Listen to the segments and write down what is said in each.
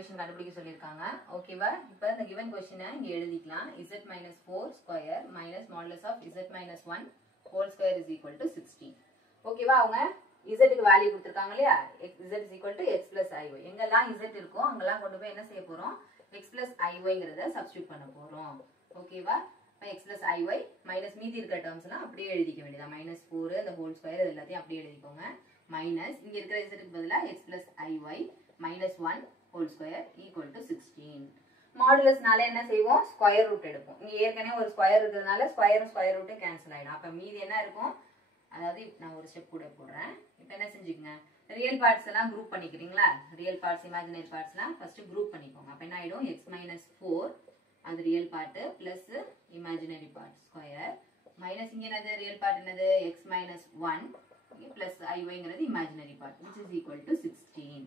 Equation கண்டுபிடிக்க சொல்லிருக்காங்க. ஓகேவா? இப்போ இந்த given क्वेश्चन இங்க எழுதிக்கலாம். z - 4 square minus modulus of z - 1 whole square is equal to 16. ஓகேவா? அவங்க z க்கு வேல்யூ கொடுத்திருக்காங்க இல்லையா? z is equal to x plus iy. எங்கெல்லாம் z இருக்கோ அங்கெல்லாம் கொண்டு போய் என்ன செய்ய போறோம்? x plus iy-ங்கறத சப்ஸ்டிட்யூட் பண்ண போறோம். ஓகேவா? இப்போ x plus iy மைனஸ் மீதி இருக்கிற டேர்ம்ஸ்லாம் அப்படியே எழுதிக்க வேண்டியதா. -4 அந்த ஹோல் ஸ்கொயர் எல்லாத்தையும் அப்படியே எழுதிக்கோங்க. மைனஸ் இங்க இருக்கிற z க்கு பதிலா x plus iy minus 1 whole square equal to 16. மாடுலஸ்னால என்ன செய்வோம்? ஸ்கொயர் ரூட் எடுப்போம். இங்க ஏற்கனவே ஒரு ஸ்கொயர் இருக்கிறதுனால ஸ்கொயரும் ஸ்கொயர் ரூட்டும் கேன்சல் ஆயிடும். அப்ப மீதி என்ன இருக்கும்? அதாவது நான் ஒரு ஸ்டெப் கூட போடுறேன். இப்போ என்ன செஞ்சுக்கங்க? ரியல் பார்ட்ஸ் எல்லாம் குரூப் பண்ணிக்கிறீங்களா? ரியல் பார்ட்ஸ் இமேஜினரி பார்ட்ஸ்லாம் ஃபர்ஸ்ட் குரூப் பண்ணிக்கோங்க. அப்ப என்ன ஆயிடும்? x - 4 அது real part plus imaginary part square minus இங்க என்னது ரியல் பார்ட் என்னது x - 1 பிளஸ் iy-ங்கிறது imaginary part which is equal to 16.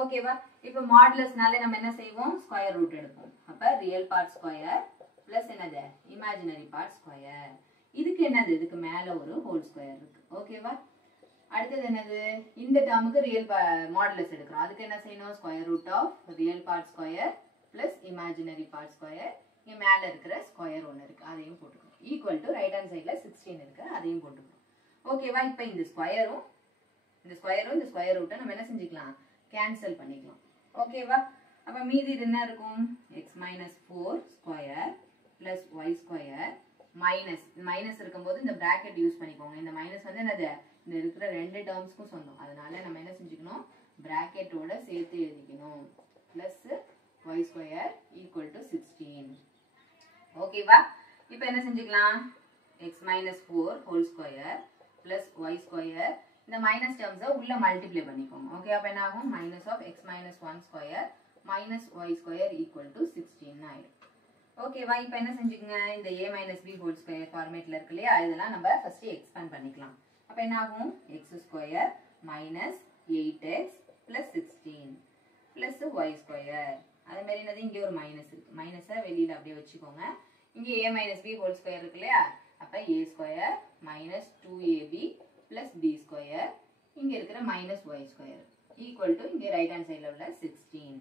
ஓகேவா? இப்போ மாடுலஸ்னாலே நம்ம என்ன செய்வோம்? ஸ்கொயர் ரூட் எடுப்போம். அப்ப ரியல் பார்ட் ஸ்கொயர் பிளஸ் என்னது இமேஜினரி பார்ட் ஸ்கொயர். இதுக்கு என்னது? இதுக்கு மேல ஒரு ஹோல் ஸ்கொயர் இருக்கு. ஓகேவா? அடுத்தது என்னது? இந்த டேர்முக்கு ரியல் மாடுலஸ் எடுக்கிறோம். அதுக்கு என்ன செய்யணும்? Square root of real part square plus imaginary part square. இங்க மேல இருக்கிற ஸ்கொயர் ஒன்னு இருக்கு, அதையும் போட்டுக்கணும். ஈக்குவல் டு ரைட் ஹேண்ட் சைடுல 16 இருக்கு, அதையும் போட்டுக்கணும். ஓகேவா? இப்போ இந்த ஸ்கொயரும் இந்த ஸ்கொயர் ரூட்டை நம்ம என்ன செஞ்சுக்கலாம்? கேன்சல் பண்ணிக்கலாம். ஓகேவா? அப்ப மீதி என்ன இருக்கும்? x - 4 square plus y square minus இருக்கும்போது இந்த பிராக்கெட் யூஸ் பண்ணிக்கோங்க. இந்த மைனஸ் வந்து என்னது? இந்த இருக்கிற ரெண்டு டேர்ம்ஸ்க்கும் சொந்தம். அதனால நம்ம என்ன செஞ்சுக்கணும்? பிராக்கெட்டோட சேர்த்து எழுதிக்கணும். Plus y square equal to 16. ஓகேவா? இப்போ என்ன செஞ்சுக்கலாம்? x - 4 whole square plus y square இந்த மைனஸ் டேர்ம்ஸை உள்ள மல்டிப்ளை பண்ணிக்கோங்க. ஓகே, அப்போ என்ன ஆகும்? Minus of x - 1 square minus y square equal to 16 ஆயிடும். ஓகேவா? இப்போ என்ன செஞ்சுக்கோங்க? இந்த a - b ஹோல் ஸ்கொயர் ஃபார்மேட்ல இருக்கு இல்லையா? இதெல்லாம் நம்ம ஃபர்ஸ்ட் எக்ஸ்பேண்ட் பண்ணிக்கலாம். அப்போ என்ன ஆகும்? x square minus 8x plus 16 plus y square. அதே மாதிரி என்னது? இங்கே ஒரு மைனஸ் இருக்கு, மைனஸை வெளியில அப்படியே வச்சுக்கோங்க. இங்கே a - b ஹோல் ஸ்கொயர் இருக்கு இல்லையா? அப்போ a square minus 2ab plus b square இங்க இருக்கிற minus y square equal to இங்கே ரைட் ஹேண்ட் சைடில் உள்ள 16.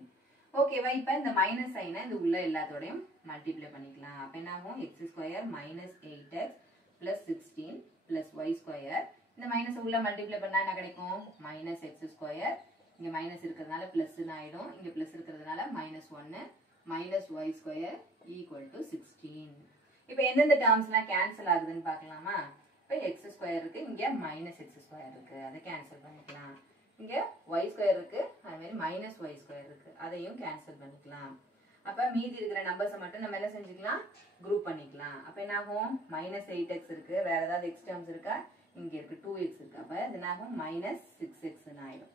ஓகேவா? இப்போ இந்த மைனஸ் சைனை இது உள்ள எல்லாத்தோடையும் மல்டிப்ளை பண்ணிக்கலாம். அப்போ என்ன ஆகும்? x square minus 8x plus 16 plus y square. இந்த மைனஸ் உள்ள மல்டிப்ளை பண்ணா என்ன கிடைக்கும்? Minus x square. இங்க மைனஸ் இருக்கிறதுனால பிளஸ் ஆயிடும், இங்க பிளஸ் இருக்கிறதுனால minus 1 minus y square equal to 16. இப்போ எந்தெந்த டேர்ம்ஸ்லாம் கேன்சல் ஆகுதுன்னு பார்க்கலாமா? இப்போ x ஸ்கொயர் இருக்கு, இங்க மைனஸ் x ஸ்கொயர் இருக்கு, அதை கேன்சல் பண்ணிக்கலாம். இங்க y ஸ்கொயர் இருக்கு, அதே மாதிரி மைனஸ் y ஸ்கொயர் இருக்கு, அதையும் கேன்சல் பண்ணிக்கலாம். அப்ப மீதி இருக்கிற நம்பர்ஸை மட்டும் நம்ம என்ன செஞ்சுக்கலாம்? குரூப் பண்ணிக்கலாம். அப்ப என்ன ஆகும்? மைனஸ் 8x இருக்கு, வேற ஏதாவது x டேர்ம்ஸ் இருக்கா? இங்க இருக்கு 2x இருக்கு. அப்ப இது என்ன ஆகும்? மைனஸ் 6x ஆயிடும்.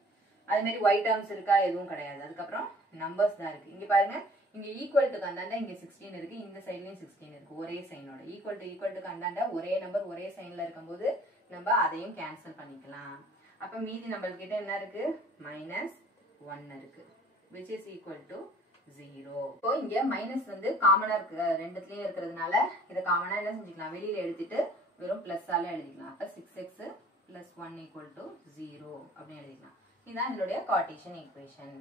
அதே மாதிரி y டேர்ம்ஸ் இருக்கா? எதுவும் கிடையாது. அதுக்கப்புறம் நம்பர்ஸ் தான் இருக்கு. இங்க பாருங்க, இங்க ஈக்குவல் டுக்கு அந்தாண்ட இங்க 16 இருக்கு, இந்த சைட்லயும் 16 இருக்கு, ஒரே சைனோட. ஈக்குவல் டுக்கு அந்தாண்ட ஒரே நம்பர் ஒரே சைன்ல இருக்கும்போது நம்ம அதையும் கேன்சல் பண்ணிக்கலாம். அப்ப மீதி நம்மளுக்கு கிட்ட என்ன இருக்கு? மைனஸ் 1 இருக்கு, which is equal to 0. இப்போ இங்க மைனஸ் வந்து காமனா இருக்கு, ரெண்டுத்துலயும் இருக்கிறதுனால இதை காமனா என்ன செஞ்சுக்கலாம்? வெளியில எடுத்துட்டு வெறும் பிளஸ்-ஆல எழுதிக்கலாம். அப்ப 6x plus 1 equal to 0 அப்படின்னு எழுதிக்கலாம். இதுதான் இதனுடைய கார்ட்டீசியன் ஈக்குவேஷன்.